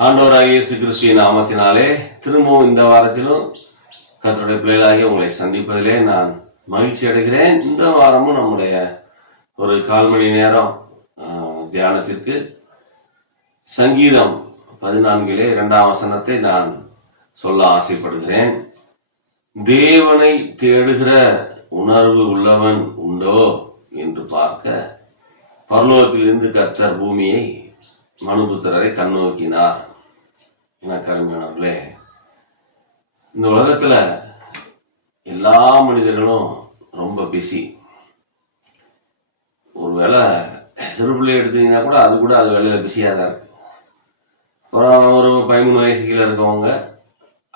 ஆண்டவராக இயேசு கிறிஸ்துவின் நாமத்தினாலே திரும்பவும் இந்த வாரத்திலும் கத்தருடைய பிள்ளைகளாகி உங்களை சந்திப்பதிலே நான் மகிழ்ச்சி அடைகிறேன். இந்த வாரமும் நம்முடைய ஒரு கால் மணி நேரம் தியானத்திற்கு சங்கீதம் பதினான்கிலே இரண்டாம் வசனத்தை நான் சொல்ல ஆசைப்படுகிறேன். தேவனை தேடுகிற உணர்வு உள்ளவன் உண்டோ என்று பார்க்க பரலோகத்திலிருந்து கத்தர் பூமியை மனுபுத்திரரை கண்ணோக்கினார். என கருமையானவர்களே இந்த உலகத்தில் எல்லா மனிதர்களும் ரொம்ப பிஸி ஒருவேளை சிறு பிள்ளை எடுத்தீங்கன்னா கூட அது கூட அது வேலையில் பிஸியாக தான் இருக்கு. அப்புறம் ஒரு பதிமூணு வயசு கீழே இருக்கவங்க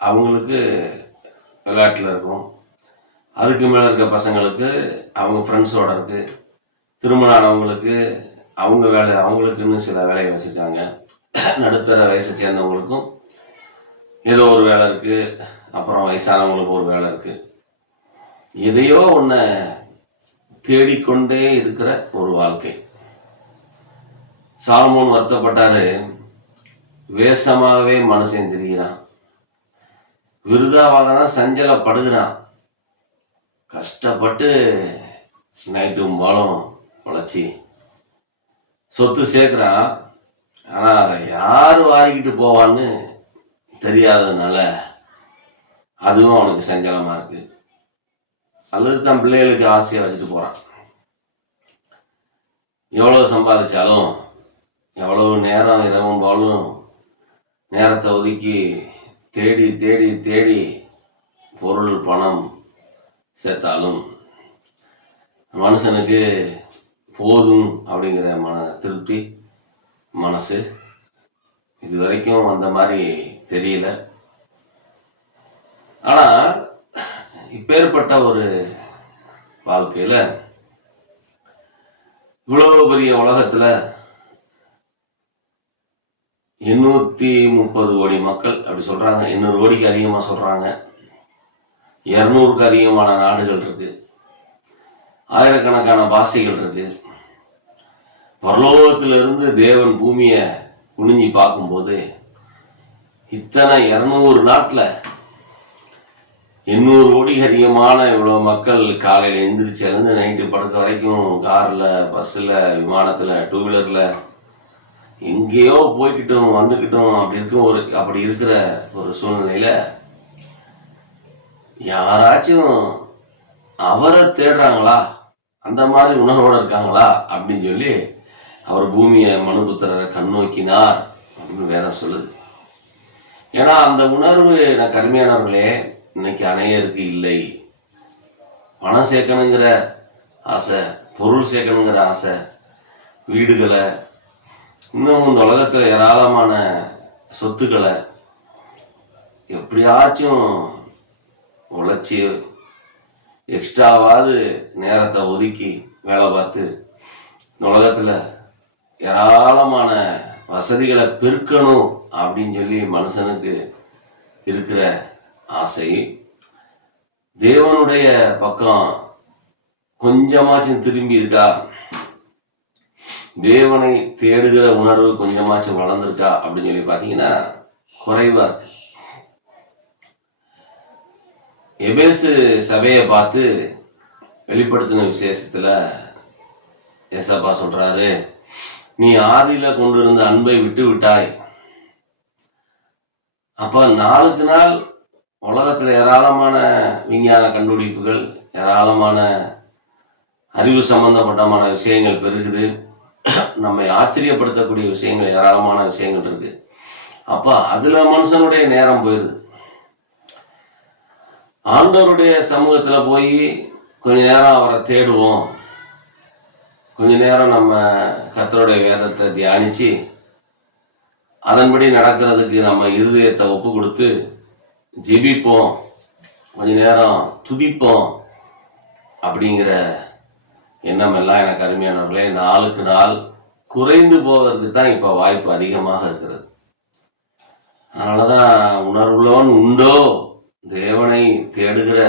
அவங்களுக்கு விளையாட்டில் இருக்கும். அதுக்கு மேலே இருக்க பசங்களுக்கு அவங்க ஃப்ரெண்ட்ஸோட இருக்குது திருமணம் ஆனவங்களுக்கு அவங்க வேலை அவங்களுக்குன்னு சில வேலைகள் வச்சுருக்காங்க. நடுத்தர வயசை சேர்ந்தவங்களுக்கும் ஏதோ ஒரு வேலை இருக்குது அப்புறம் வயசானவங்களுக்கு ஒரு வேலை இருக்குது எதையோ ஒன்றை தேடிக்கொண்டே இருக்கிற ஒரு வாழ்க்கை. சாலமோன் வருத்தப்பட்டாரு. வேஷமாகவே மனுஷன் திரிகிறான் விருதாவாகனா சஞ்சலப்படுகிறான். கஷ்டப்பட்டு நைட்டும் பாலும் உழைச்சி சொத்து சேர்க்குறான் ஆனால் அதை யார் வாரிக்கிட்டு போவான்னு தெரியாததுனால அதுவும் அவனுக்கு சஞ்சலமாக இருக்கு. அல்லது தன் பிள்ளைகளுக்கு ஆசையாக வச்சுட்டு போகிறான் எவ்வளோ சம்பாதிச்சாலும் எவ்வளோ நேரம் இரவும் பாலும் நேரத்தை ஒதுக்கி தேடி தேடி தேடி பொருள் பணம் சேர்த்தாலும் மனுஷனுக்கு போதும் அப்படிங்கிற மன திருப்தி மனசு. இது வரைக்கும் அந்த மாதிரி தெரியல. ஆனா இப்பேற்பட்ட ஒரு வாழ்க்கையில இவ்வளவு பெரிய உலகத்துல எண்ணூத்தி முப்பது கோடி மக்கள் அப்படி சொல்றாங்க. எண்ணூறு கோடிக்கு அதிகமா சொல்றாங்க. இருநூறுக்கு அதிகமான நாடுகள் இருக்கு. ஆயிரக்கணக்கான பாஷைகள் இருக்கு. பரலோகத்திலிருந்து தேவன் பூமியை குனிஞ்சி பார்க்கும்போது இத்தனை இரநூறு நாட்டில் எண்ணூறு கோடிக்கு அதிகமான இவ்வளோ மக்கள் காலையில் எந்திரிச்சு எழுந்து நைட்டு படுக்க வரைக்கும் காரில் பஸ்ஸில் விமானத்தில் டூ வீலரில் எங்கேயோ போய்கிட்டோம் வந்துக்கிட்டும் அப்படி இருக்கும் ஒரு அப்படி இருக்கிற ஒரு சூழ்நிலையில் யாராச்சும் அவரை தேடுறாங்களா? அந்த மாதிரி உணர்வோடு இருக்காங்களா? அப்படின்னு சொல்லி அவர் பூமியை மனுபுத்திரரை கண்ணோக்கினார் அப்படின்னு வேற சொல்லுது. ஏன்னா அந்த உணர்வு நான் கருமையானவர்களே இன்னைக்கு அணையருக்கு இல்லை. பணம் சேர்க்கணுங்கிற ஆசை பொருள் சேர்க்கணுங்கிற ஆசை வீடுகளை இன்னும் இந்த உலகத்தில் ஏராளமான சொத்துக்களை எப்படியாச்சும் உழைச்சி எக்ஸ்ட்ராவாவது நேரத்தை ஒதுக்கி வேலை பார்த்து இந்த உலகத்தில் ஏராளமான வசதிகளை பெருக்கணும் அப்படின்னு சொல்லி மனுஷனுக்கு இருக்கிற ஆசை. தேவனுடைய பக்கம் கொஞ்சமாச்சும் திரும்பி இருக்கா? தேவனை தேடுகிற உணர்வு கொஞ்சமாச்சும் வளர்ந்துருக்கா அப்படின்னு சொல்லி பார்த்தீங்கன்னா குறைவா இருக்கு. எபேசு சபையை பார்த்து வெளிப்படுத்தின விசேஷத்துல ஏசப்பா சொல்றாரு நீ ஆதியில கொண்டிருந்த அன்பை விட்டு விட்டாய் அப்ப நாளுக்கு நாள் உலகத்துல ஏராளமான விஞ்ஞான கண்டுபிடிப்புகள் ஏராளமான அறிவு சம்பந்தப்பட்டமான விஷயங்கள் பெருகுது. நம்மை ஆச்சரியப்படுத்தக்கூடிய விஷயங்கள் ஏராளமான விஷயங்கள் இருக்கு. அப்ப அதுல மனுஷனுடைய நேரம் போயிருது. ஆண்டவருடைய சமூகத்துல போய் கொஞ்ச நேரம் அவரை தேடுவோம். கொஞ்ச நேரம் நம்ம கத்தருடைய வேதத்தை தியானிச்சு அதன்படி நடக்கிறதுக்கு நம்ம இருதயத்தை ஒப்பு கொடுத்து ஜெபிப்போம். கொஞ்ச நேரம் துதிப்போம் அப்படிங்கிற எண்ணம் எல்லாம் எனக்கு அருமையானவர்களே நாளுக்கு நாள் குறைந்து போவதற்கு தான் இப்போ வாய்ப்பு அதிகமாக இருக்கிறது. அதனாலதான் உணர்வுள்ளவன் உண்டோ? தேவனை தேடுகிற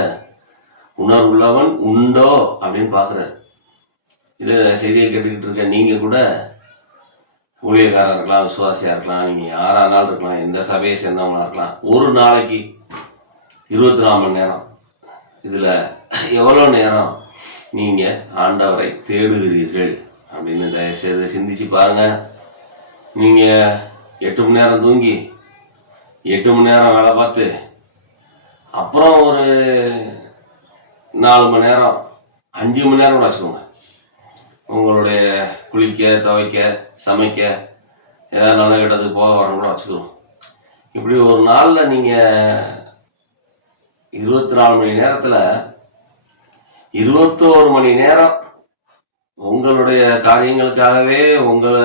உணர்வுள்ளவன் உண்டோ? அப்படின்னு பார்க்குறாரு. இது செய்தியை கேட்டுக்கிட்டு இருக்க நீங்கள் கூட ஊழியக்காராக இருக்கலாம் விசுவாசியாக இருக்கலாம் நீங்கள் யாராக இருந்தாலும் இருக்கலாம் எந்த சபையை சேர்ந்தவங்களா இருக்கலாம். ஒரு நாளைக்கு இருபத்தி நாலு மணி நேரம். இதில் எவ்வளோ நேரம் நீங்கள் ஆண்டவரை தேடுகிறீர்கள் அப்படின்னு தயவுசெய்து சிந்திச்சு பாருங்கள் நீங்கள் எட்டு மணி நேரம் தூங்கி எட்டு மணி நேரம் வேலை பார்த்து அப்புறம் ஒரு நாலு மணி நேரம் அஞ்சு மணி நேரம் கூட வச்சுக்கோங்க. உங்களுடைய குளிக்க துவைக்க சமைக்க ஏதாவது நல்ல கெட்டதுக்கு போக வரணும் கூட வச்சுக்கிறோம். இப்படி ஒரு நாளில் நீங்கள் இருபத்தி நாலு மணி நேரத்தில் இருபத்தோரு மணி நேரம் உங்களுடைய காரியங்களுக்காகவே உங்களை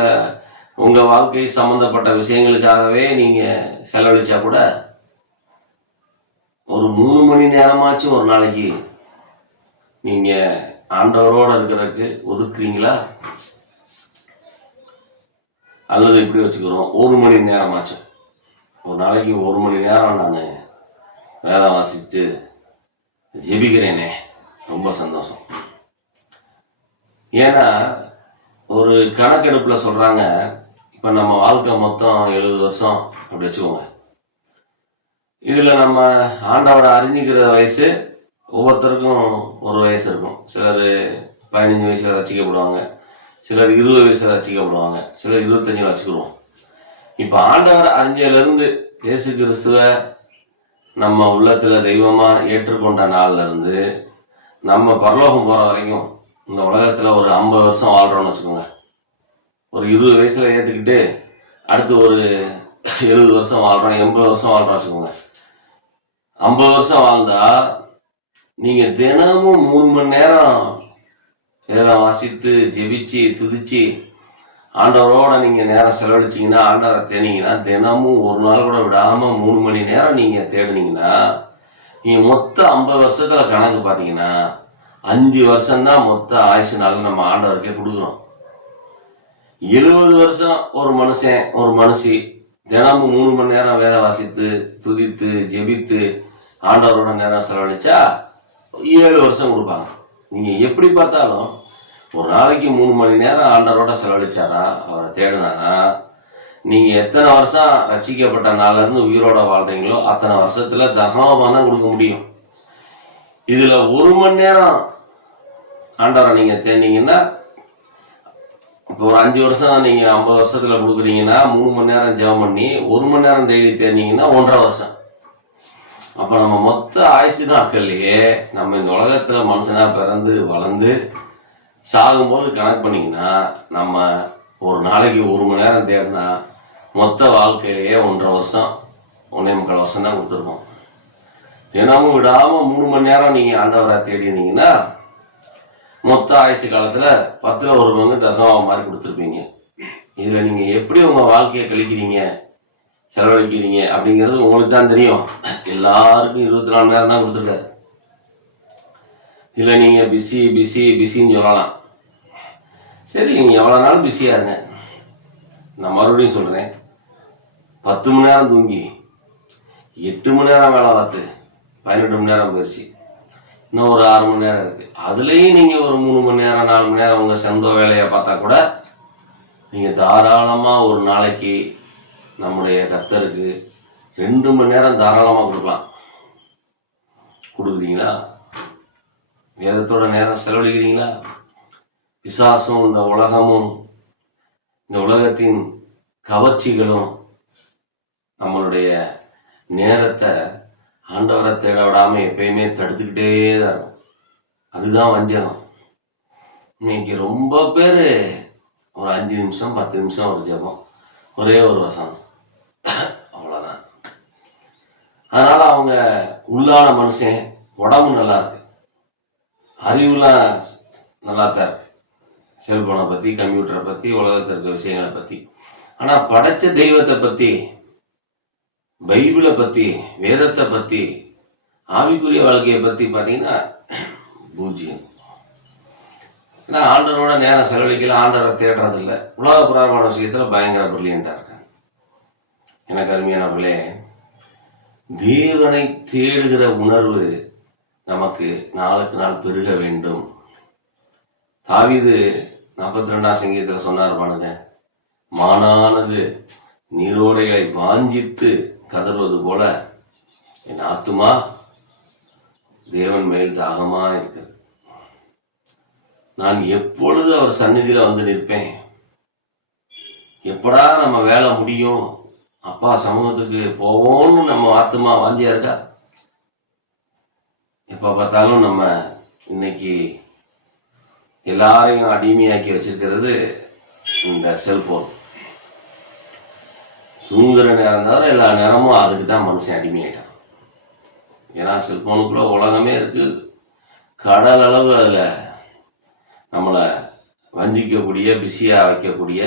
உங்கள் வாழ்க்கை சம்மந்தப்பட்ட விஷயங்களுக்காகவே நீங்கள் செலவழிச்சா கூட ஒரு மூணு மணி நேரமாச்சும் ஒரு நாளைக்கு நீங்கள் ஆண்டவரோட இருக்கிறதுக்கு ஒதுக்குறீங்களா? அல்லது இப்படி வச்சுக்கிறோம் ஒரு மணி நேரமாச்சு. ஒரு நாளைக்கு ஒரு மணி நேரம் நான் வேலை வாசித்து ஜெபிக்கிறேனே. ரொம்ப சந்தோஷம். ஏன்னா ஒரு கணக்கெடுப்பில் சொல்கிறாங்க இப்போ நம்ம வாழ்க்கை மொத்தம் எழுபது வருஷம் அப்படி வச்சுக்கோங்க. இதில் நம்ம ஆண்டவரை அறிஞ்சிக்கிற வயசு ஒவ்வொருத்தருக்கும் ஒரு வயசு இருக்கும். சிலர் பதினஞ்சு வயசில் ரசிக்கப்படுவாங்க. சிலர் இருபது வயசில் ரசிக்கப்படுவாங்க. சிலர் இருபத்தஞ்சு வச்சுக்கிடுவோம் இப்போ ஆண்டவர் அறிஞ்சதுலேருந்து இயேசு கிறிஸ்துவ நம்ம உள்ளத்தில் தெய்வமாக ஏற்றுக்கொண்ட நாள்லேருந்து நம்ம பரலோகம் போகிற வரைக்கும் இந்த உலகத்தில் ஒரு ஐம்பது வருஷம் வாழ்கிறோம்னு வச்சுக்கோங்க. ஒரு இருபது வயசில் ஏற்றுக்கிட்டு அடுத்து ஒரு எழுபது வருஷம் வாழ்கிறோம் எண்பது வருஷம் வாழ்கிறோம் வச்சுக்கோங்க. ஐம்பது வருஷம் வாழ்ந்தால் நீங்கள் தினமும் மூணு மணி நேரம் இதெல்லாம் வாசித்து ஜெபிச்சு துதிச்சு ஆண்டவரோட நீங்கள் நேரம் செலவழிச்சிங்கன்னா ஆண்டவரை தேனீங்கன்னா தினமும் ஒரு நாள் கூட விடாமல் மூணு மணி நேரம் நீங்கள் தேடுனீங்கன்னா நீங்கள் மொத்த ஐம்பது வருஷத்தில் கணக்கு பார்த்தீங்கன்னா அஞ்சு வருஷம்தான் மொத்த ஆயுசு நாள் நம்ம ஆண்டவருக்கே கொடுக்குறோம். எழுபது வருஷம் ஒரு மனுஷன் ஒரு மனுஷி தினமும் மூணு மணி நேரம் வேத வாசித்து துதித்து ஜெபித்து ஆண்டவரோட நேரம் செலவழிச்சா ஏழு வருஷம் கொடுப்பாங்க. நீங்கள் எப்படி பார்த்தாலும் ஒரு நாளைக்கு மூணு மணி நேரம் ஆண்டரோட செலவழிச்சாரா அவரை தேடினாரா? நீங்கள் எத்தனை வருஷம் ரசிக்கப்பட்ட நாள்லேருந்து உயிரோட வாழ்றீங்களோ அத்தனை வருஷத்தில் தசமபானம் கொடுக்க முடியும். இதில் ஒரு மணி நேரம் ஆண்டவரை நீங்கள் தேடினீங்கன்னா இப்போ ஒரு அஞ்சு வருஷம் நீங்கள் ஐம்பது வருஷத்தில் கொடுக்குறீங்கன்னா மூணு மணி நேரம் ஜெபம் பண்ணி ஒரு மணி நேரம் டெய்லி தேடினீங்கன்னா ஒன்றரை வருஷம். அப்போ நம்ம மொத்த ஆயுசு நாட்கள்லையே நம்ம இந்த உலகத்தில் மனுஷனாக பிறந்து வளர்ந்து சாகும்போது கணக்கு பண்ணிங்கன்னா நம்ம ஒரு நாளைக்கு ஒரு மணி நேரம் தேடினா மொத்த வாழ்க்கையிலேயே ஒன்றரை வருஷம் ஒன்றே முக்கால் வருஷம் தான் கொடுத்துருக்கோம். தினமும் விடாமல் மூணு மணி நேரம் நீங்கள் ஆண்டவராக தேடி இருந்தீங்கன்னா மொத்த ஆயுசு காலத்தில் பத்தில் ஒரு பங்கு தசமாவை மாதிரி கொடுத்துருப்பீங்க. இதில் நீங்கள் எப்படி உங்கள் வாழ்க்கையை கழிக்கிறீங்க? செலவழிக்கிறீங்க அப்படிங்கிறது உங்களுக்கு தான் தெரியும். எல்லாருக்கும் இருபத்தி நாலு மணி நேரம் தான் கொடுத்துருக்காரு. இல்லை நீங்கள் பிஸி பிஸி பிஸின்னு சொல்லலாம். சரி நீங்கள் எவ்வளோ நாள் பிஸியாக இருங்க. நான் மறுபடியும் சொல்கிறேன் பத்து மணி நேரம் தூங்கி எட்டு மணி நேரம் வேலை பார்த்து பதினெட்டு மணி நேரம் போயிடுச்சு இன்னும் ஒரு ஆறு மணி நேரம் இருக்குது அதுலேயும் நீங்கள் ஒரு மூணு மணி நேரம் நாலு மணி நேரம் உங்கள் சொந்த வேலையை பார்த்தா கூட நீங்கள் தாராளமாக ஒரு நாளைக்கு நம்முடைய கர்த்தருக்கு ரெண்டு மணி நேரம் தாராளமாக கொடுக்கலாம். கொடுக்குறீங்களா? வேதத்தோட நேரம் செலவழிக்கிறீங்களா? விசாசம் இந்த உலகமும் இந்த உலகத்தின் கவர்ச்சிகளும் நம்மளுடைய நேரத்தை ஆண்டவரை தேட விடாமல் எப்பயுமே தடுத்துக்கிட்டே தான் இருக்கும். அதுதான் வஞ்சகம். இன்னைக்கு ரொம்ப பேர் ஒரு அஞ்சு நிமிஷம் பத்து நிமிஷம் ஒரு ஜபம். ஒரே ஒரு வசனம். அவ்வளோதான் அதனால அவங்க உள்ளான மனுஷன் உடம்பு நல்லா இருக்கு. அறிவுலாம் நல்லா தான் இருக்கு. செல்போனை பற்றி கம்ப்யூட்டரை பற்றி உலகத்தில் இருக்க விஷயங்களை பற்றி ஆனால் படைச்ச தெய்வத்தை பற்றி பைபிளை பற்றி வேதத்தை பற்றி ஆவிக்குரிய வாழ்க்கையை பற்றி பார்த்தீங்கன்னா பூஜ்ஜியம். ஏன்னா ஆண்டரோட நேரம் செலவழிக்கல ஆண்டரை தேடுறது உலக புறாமான விஷயத்தில் பயங்கர பிரில்லியண்ட்டாக இருக்கு எனக்கு அருமையானவர்களே தேவனை தேடுகிற உணர்வு நமக்கு நாளுக்கு நாள் பெருக வேண்டும். தாவிது நாற்பத்தி ரெண்டாம் சங்கீதத்தில் சொன்னார் பாருங்க மானானது நீரோடைகளை வாஞ்சித்து கதறுவது போல என் ஆத்துமா தேவன் மேல் தாகமா இருக்கிறது. நான் எப்பொழுது அவர் சந்நிதியில வந்து நிற்பேன்? எப்படா நம்ம வேலை முடியும்? அப்பா சமூகத்துக்கு போவோம்னு நம்ம ஆத்மா வாந்தியா இருக்கா? எப்ப பார்த்தாலும் நம்ம இன்னைக்கு எல்லாரையும் அடிமையாக்கி வச்சிருக்கிறது இந்த செல்போன் தூங்குற நேரம் தவிர எல்லா நேரமும் அதுக்கு தான் மனுஷன் அடிமையாயிட்டான். ஏன்னா செல்போனுக்குள்ள உலகமே இருக்கு. கடல் அளவு அதில் நம்மளை வஞ்சிக்கக்கூடிய பிஸியாக வைக்கக்கூடிய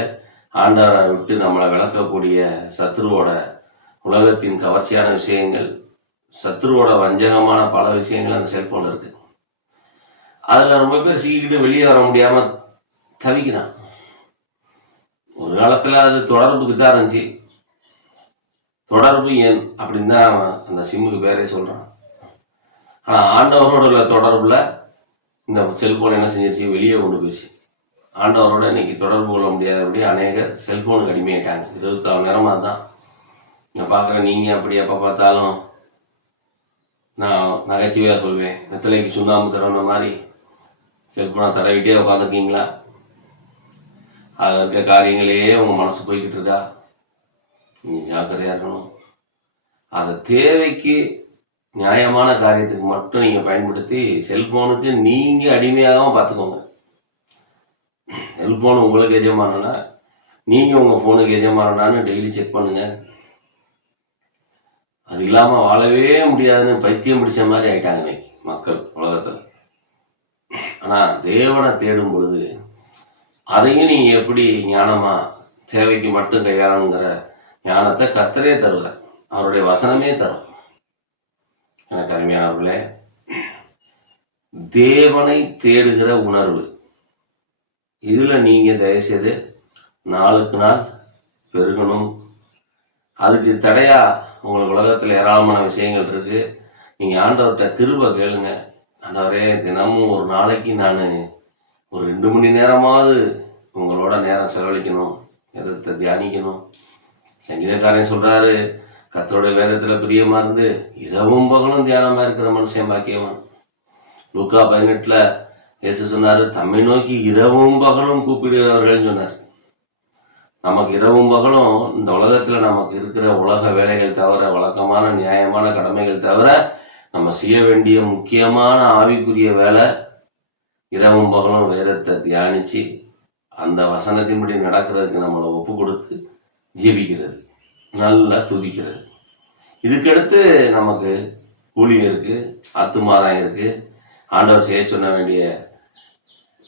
ஆண்டாரை விட்டு நம்மளை விளக்கக்கூடிய சத்ருவோட உலகத்தின் கவர்ச்சியான விஷயங்கள் சத்ருவோட வஞ்சகமான பல விஷயங்கள் அந்த செல்போனில் இருக்கு. அதில் ரொம்ப பேர் சீக்கிட்டு வெளியே வர முடியாமல் தவிக்கிறான். ஒரு காலத்தில் அது தொடர்புக்கு தான் இருந்துச்சு. தொடர்பு எண் அப்படின்னு தான் அவன் அந்த சிம்முக்கு பேரே சொல்கிறான் ஆனால் ஆண்டவரோட உள்ள தொடர்பில் இந்த செல்போன் என்ன செஞ்சிருச்சு? வெளியே கொண்டு போயிடுச்சு. ஆண்டவரோட இன்னைக்கு தொடர்பு கொள்ள முடியாதபடி அநேகர் செல்ஃபோனுக்கு அடிமையிட்டாங்க இருபத்தி நாலு நேரமாக தான் நான் பார்க்குறேன் நீங்கள் அப்படி எப்போ பார்த்தாலும் நான் நகைச்சுவையாக சொல்வேன். வெத்தலைக்கு சுண்ணாம்பு தடவுன மாதிரி செல்ஃபோனை தடவிட்டே உட்காந்துருக்கீங்களா அதில் இருக்க காரியங்களே உங்கள் மனசு போய்கிட்டு இருக்கா? நீங்கள் ஜாக்கிரதையாக இருக்கணும். அதை தேவைக்கு நியாயமான காரியத்துக்கு மட்டும் நீங்கள் பயன்படுத்தி செல்ஃபோனுக்கு நீங்கள் அடிமையாகவும் பார்த்துக்கோங்க. செல்போன் உங்களுக்கு எஜமானனா? நீங்கள் உங்கள் ஃபோனுக்கு எஜமானனான்னு டெய்லி செக் பண்ணுங்க. அது இல்லாமல் வாழவே முடியாதுன்னு பைத்தியம் பிடிச்ச மாதிரி ஆயிட்டாங்க இன்னைக்கு மக்கள் உலகத்தில். ஆனால் தேவனை தேடும் பொழுது அதையும் நீங்கள் எப்படி ஞானமாக தேவைக்கு மட்டும் கையாளணுங்கிற ஞானத்தை கத்தரே தருவார். அவருடைய வசனமே தரும். எனக்கு அருமையானவர்களே தேவனை தேடுகிற உணர்வு. இதில் நீங்கள் தயவுசெய்து நாளுக்கு நாள் பெருகணும். அதுக்கு தடையா உங்களுக்கு உலகத்தில் ஏராளமான விஷயங்கள் இருக்குது நீங்கள் ஆண்டவர்கிட்ட திரும்ப கேளுங்க. ஆண்டவரே தினமும் ஒரு நாளைக்கு நான் ஒரு ரெண்டு மணி நேரமாவது உங்களோட நேரம் செலவழிக்கணும். வேதத்தை தியானிக்கணும். சங்கீதக்காரன் சொல்கிறாரு கத்தரோட வேதத்தில் பிரியமாக இருந்து இரவும் பகலும் தியானமாக இருக்கிற மனுஷன் பாக்கியவன். லூக்கா பதினெட்டில் இயேசு சொன்னார் தம்மை நோக்கி இரவும் பகலும் கூப்பிடுகிறவர்கள் சொன்னார். நமக்கு இரவும் பகலும் இந்த உலகத்துல நமக்கு இருக்கிற உலக வேலைகள் தவிர வழக்கமான நியாயமான கடமைகள் தவிர நம்ம செய்ய வேண்டிய முக்கியமான ஆவிக்குரிய வேலை இரவும் பகலும் வேதத்தை தியானிச்சு அந்த வசனத்தின்படி நடக்கிறதுக்கு நம்மளை ஒப்பு கொடுத்து ஜீவிக்கிறது நல்லா துதிக்கிறது. இதுக்கடுத்து நமக்கு ஊழியம் இருக்கு ஆத்துமாரம் இருக்கு. ஆண்டவர் செய்ய சொன்ன வேண்டிய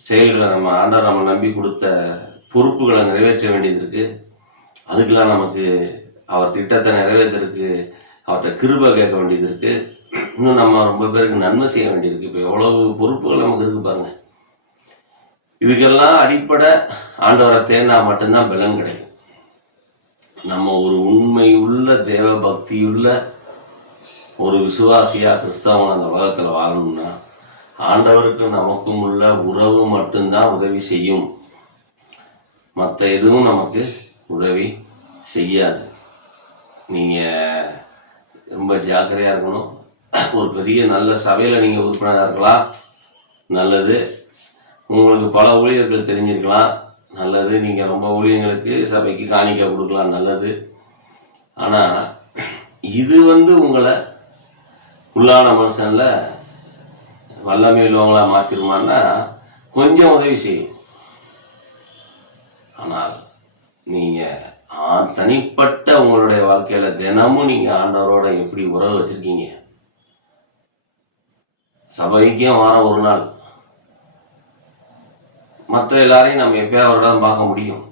செயல்களை நம்ம ஆண்டவர் நம்ம நம்பி கொடுத்த பொறுப்புகளை நிறைவேற்ற வேண்டியது இருக்கு. அதுக்கெல்லாம் நமக்கு அவர் திட்டத்தை நிறைவேற்றுறதுக்கு அவர்கிட்ட கிருபை கேட்க வேண்டியது இருக்கு. இன்னும் நம்ம ரொம்ப பேருக்கு நன்மை செய்ய வேண்டியிருக்கு இப்போ எவ்வளவு பொறுப்புகள் நமக்கு இருக்கு பாருங்க. இதுக்கெல்லாம் அடிப்படை ஆண்டவரை தேனா மட்டும்தான் பலன் கிடைக்கும். நம்ம ஒரு உண்மை உள்ள தேவ பக்தியுள்ள ஒரு விசுவாசியா கிறிஸ்தவன் அந்த உலகத்தில் வாழணும்னா ஆண்டவருக்கு நமக்கும் உள்ள உறவு மட்டும்தான் உதவி செய்யும். மற்ற எதுவும் நமக்கு உதவி செய்யாது. நீங்கள் ரொம்ப ஜாக்கிரதையாக இருக்கணும். ஒரு பெரிய நல்ல சபையில் நீங்கள் உறுப்பினராக இருக்கலாம். நல்லது. உங்களுக்கு பல ஊழியர்கள் தெரிஞ்சிருக்கலாம். நல்லது. நீங்கள் ரொம்ப ஊழியங்களுக்கு சபைக்கு காணிக்க கொடுக்கலாம். நல்லது. ஆனால் இது வந்து உங்களை உள்ளான மனுஷனில் வல்லமை உள்ளவங்களா மாற்றிருமான்னா கொஞ்சம் உதவி செய்யும். ஆனால் நீங்க தனிப்பட்ட உங்களுடைய வாழ்க்கையில தினமும் நீங்க ஆண்டவரோட எப்படி உறவு வச்சிருக்கீங்க? சபைக்கும் வாரம் ஒரு நாள். மற்ற எல்லாரையும் நம்ம எப்பயாவது ஒரு இடம் பார்க்க முடியும்.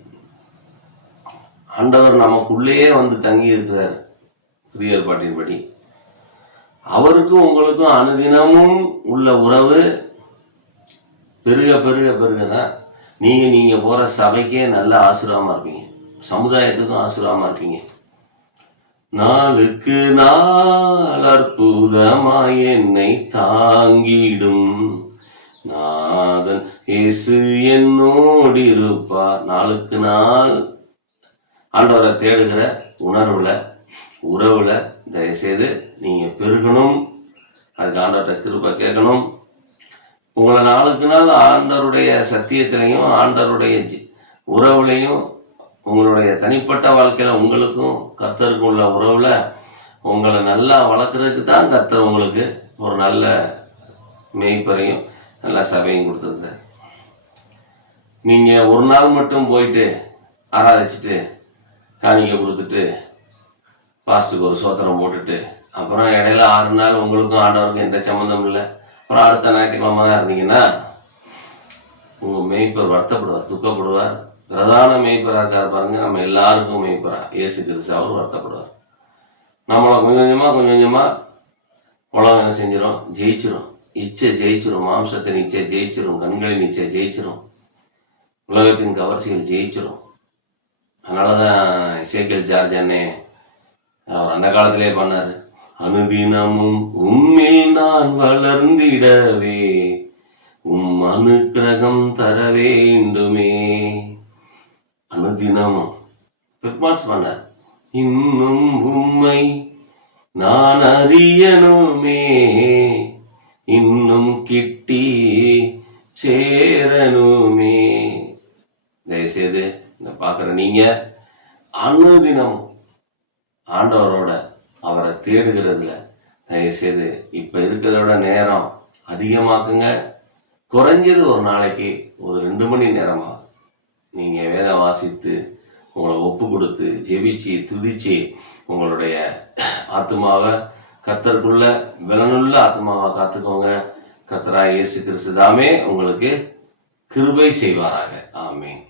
ஆண்டவர் நமக்குள்ளேயே வந்து தங்கி இருக்கிறார். புதிய ஏற்பாட்டின்படி. அவருக்கும் உங்களுக்கும் அனுதினமும் உள்ள உறவு பெருக பெருக பெருகதான் நீங்க நீங்க போற சபைக்கே நல்ல ஆசீர்வாதமா இருப்பீங்க. சமுதாயத்துக்கும் ஆசீர்வாதமா இருப்பீங்க. நாளுக்கு நாள் அற்புதமாய் என்னை தாங்கிடும். நாதன் இயேசு என்னோடு இருப்பார். நாளுக்கு நாள் ஆண்டவரை தேடுகிற உணர்வுல உறவுல தயவுசெய்து நீங்கள் பெருகணும். அதுக்கு ஆண்டவர்கிட்ட கிருப்பை கேட்கணும். உங்களை நாளுக்கு நாள் ஆண்டவருடைய சத்தியத்திலையும் ஆண்டருடைய ஜி- உறவுலையும் உங்களுடைய தனிப்பட்ட வாழ்க்கையில் உங்களுக்கும் கர்த்தருக்கும் உள்ள உறவில் உங்களை நல்லா வளர்க்குறதுக்கு தான் கர்த்தர் உங்களுக்கு ஒரு நல்ல மெய்ப்பறையும் நல்ல சபையும் கொடுத்துருந்தார். நீங்கள் ஒரு நாள் மட்டும் போயிட்டு ஆராதிச்சுட்டு காணிக்கை கொடுத்துட்டு பாஸ்ட்டுக்கு ஒரு சோத்திரம் போட்டுட்டு அப்புறம் இடையில ஆறு நாள் உங்களுக்கும் ஆண்டவருக்கும் எந்த சம்மந்தம் இல்லை. அப்புறம் அடுத்த ஞாயிற்றுக்கிழமை தான் இருந்தீங்கன்னா உங்க மேய்ப்பர் வருத்தப்படுவார் துக்கப்படுவார். பிரதான மெய்ப்பராக இருக்கார் பாருங்க நம்ம எல்லாருக்கும் மெய்ப்பரா. இயேசு கிறிஸ்து அவர் வருத்தப்படுவார். நம்மளை கொஞ்சம் கொஞ்சமா கொஞ்சம் கொஞ்சமா உலகம் என்ன செஞ்சிடும் ஜெயிச்சிரும். இச்சை ஜெயிச்சிரும். மாம்சத்தின் இச்சை ஜெயிச்சிரும். கண்களின் இச்சை ஜெயிச்சிரும். உலகத்தின் கவர்ச்சிகள் ஜெயிச்சிரும். அதனாலதான் இசைக்கல் ஜார்ஜ் அண்ணே அவர் அந்த காலத்திலே பண்ணாரு. அனுதினமும் உம்மில் நான் வளர்ந்திடவே உம் அனுக்கிரகம் தர வேண்டுமே. அனுதினமும். பிற்பாட்ஸ் பண்ணார் இன்னும் உம்மை நான் அறியணுமே. இன்னும் கிட்டி சேரணுமே. தயவுசெய்து இந்த பார்க்குற நீங்க அனுதினம் ஆண்டவரோட அவரை தேடுகிறதுல. தயவுசெய்து இப்போ இருக்கிறதோட நேரம் அதிகமாக்குங்க. குறைஞ்சது ஒரு நாளைக்கு ஒரு ரெண்டு மணி நேரமாக நீங்கள் வேதம் வாசித்து உங்களை ஒப்பு கொடுத்து ஜெபிச்சு துதிச்சு உங்களுடைய ஆத்மாவை கத்தருக்குள்ள விலனுள்ள ஆத்மாவை காத்துக்கோங்க. கத்தரா இயேசு கிறிஸ்து தாமே உங்களுக்கு கிருபை செய்வாராக. ஆமீன்.